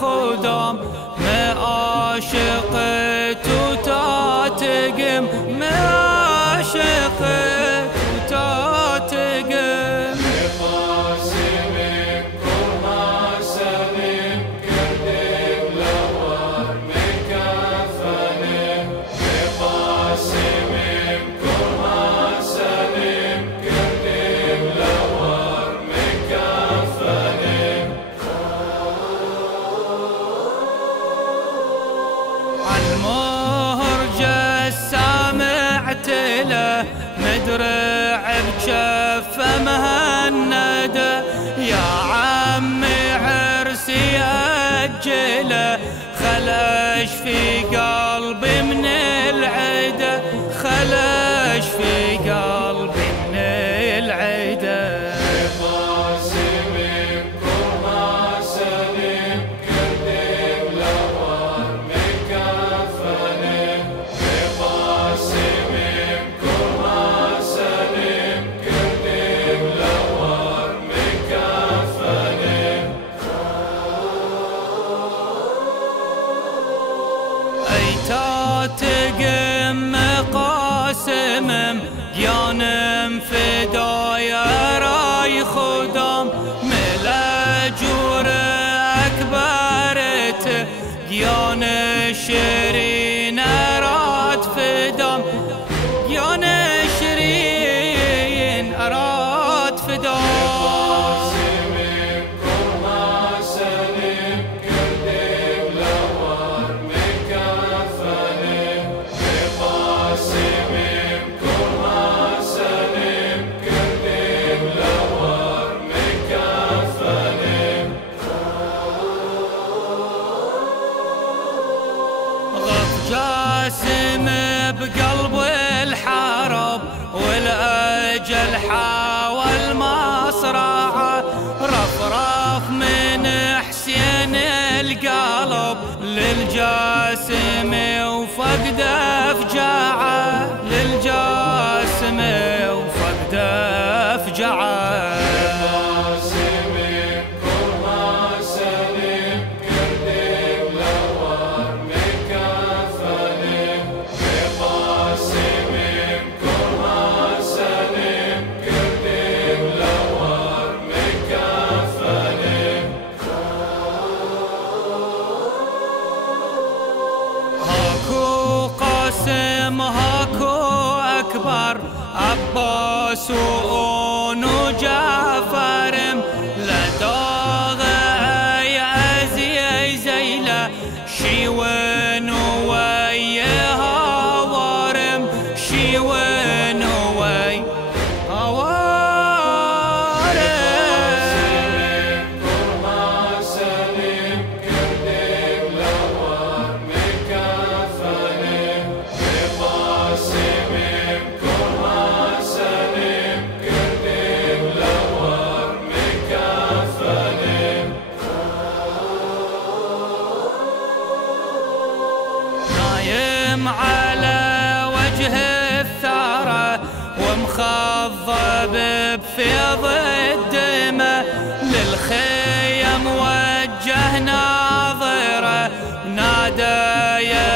خدام معاشقت وتاتقم معاشقت وتاتقم له مدرع بجفه مهنده يا عمي عرسي أجله خلش في قلبي من العده خلش في قلبي من العده تقم قاسم ديانم فدايا راي خدام ملاجور أكبرت ديان شيرين أراد فدام ديان شيرين أراد فدام جاسم بقلب الحرب والأجل حاول مصرعه رفرف من حسين القلب للجاسم وفقده فجعه للجاسم وفقده فجعه هاكو أكبر عباس وجعفر لداغ أي أزي زيلة شيوان وياها وارم شيوان وياها على وجه الثرى ومخضب بفيض الدمى للخيم وجه ناظره نادى يا